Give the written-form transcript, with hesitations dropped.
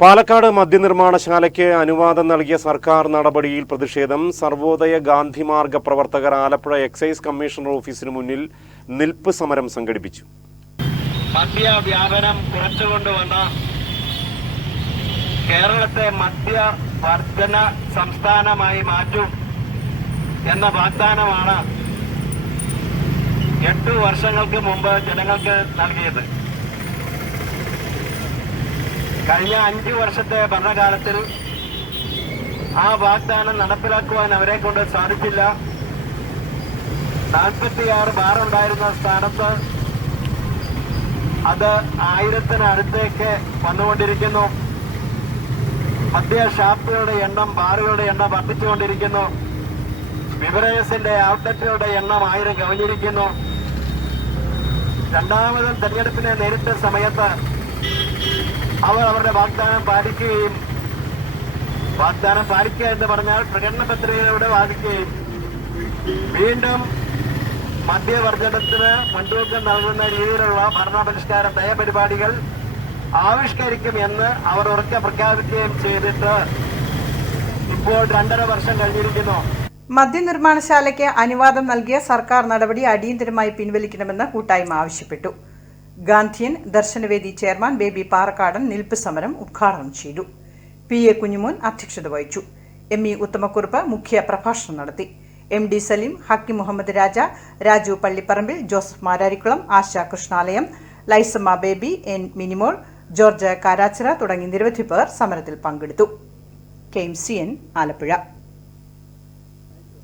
പാലക്കാട് മദ്യനിർമ്മാണശാലയ്ക്ക് അനുവാദം നൽകിയ സർക്കാർ നടപടിയിൽ പ്രതിഷേധം സർവോദയ ഗാന്ധിമാർഗ പ്രവർത്തകർ ആലപ്പുഴ എക്സൈസ് കമ്മീഷണർ ഓഫീസിന് മുന്നിൽ നിൽപ്പ് സമരം സംഘടിപ്പിച്ചു. മദ്യവ്യാപനം കുറച്ചുകൊണ്ടുവന്ന കേരളത്തെ മദ്യവർജന സംസ്ഥാനമായി മാറ്റും എന്ന വാഗ്ദാനമാണ് 8 വർഷങ്ങൾക്ക് മുമ്പ് ജനങ്ങൾക്ക് നൽകിയത്. കഴിഞ്ഞ 5 വർഷത്തെ ഭരണകാലത്തിൽ ആ വാഗ്ദാനം നടപ്പിലാക്കുവാൻ അവരെ കൊണ്ട് സാധിച്ചില്ല. 46 ബാർ ഉണ്ടായിരുന്ന സ്ഥാനത്ത് അത് 1000-അടുത്തേക്ക് വന്നുകൊണ്ടിരിക്കുന്നു. മദ്യഷാപ്പുകളുടെ എണ്ണം, ബാറുകളുടെ എണ്ണം വർദ്ധിച്ചുകൊണ്ടിരിക്കുന്നു. ബിവറേജസിന്റെ ഔട്ട്ലെറ്റുകളുടെ എണ്ണം 1000 കവിഞ്ഞിരിക്കുന്നു. രണ്ടാമതും തെരഞ്ഞെടുപ്പിനെ നേരിട്ട സമയത്ത് അവർ അവരുടെ വാഗ്ദാനം പാലിക്കുകയും, വാഗ്ദാനം പാലിക്കുക എന്ന് പറഞ്ഞാൽ പ്രകടന പത്രികയിലൂടെ വാദിക്കുകയും വീണ്ടും മദ്യവർജനത്തിന് മുൻതൂക്കം നൽകുന്ന രീതിയിലുള്ള ഭരണപരിഷ്കാര നയപരിപാടികൾ ആവിഷ്കരിക്കുമെന്ന് അവർ ഉറക്കെ പ്രഖ്യാപിക്കുകയും ചെയ്തിട്ട് ഇപ്പോൾ 2.5 വർഷം കഴിഞ്ഞിരിക്കുന്നു. മദ്യനിർമ്മാണശാലയ്ക്ക് അനുവാദം നൽകിയ സർക്കാർ നടപടി അടിയന്തരമായി പിൻവലിക്കണമെന്ന് കൂട്ടായ്മ ആവശ്യപ്പെട്ടു. ഗാന്ധിയൻ ദർശനവേദി ചെയർമാൻ ബേബി പാറക്കാടൻ നിൽപ്പ് സമരം ഉദ്ഘാടനം ചെയ്തു. PA കുഞ്ഞുമോൻ അധ്യക്ഷത വഹിച്ചു. ME ഉത്തമക്കുറുപ്പ് മുഖ്യ പ്രഭാഷണം നടത്തി. MD സലീം, ഹക്കി മുഹമ്മദ് രാജ, രാജു പള്ളിപ്പറമ്പിൽ, ജോസഫ് മാരാരിക്കുളം, ആശ കൃഷ്ണാലയം, ലൈസമ്മ ബേബി, N മിനിമോൾ, ജോർജ് കാരാച്ചിറ തുടങ്ങി നിരവധി പേർ സമരത്തിൽ പങ്കെടുത്തു. KMCN ആലപ്പുഴ.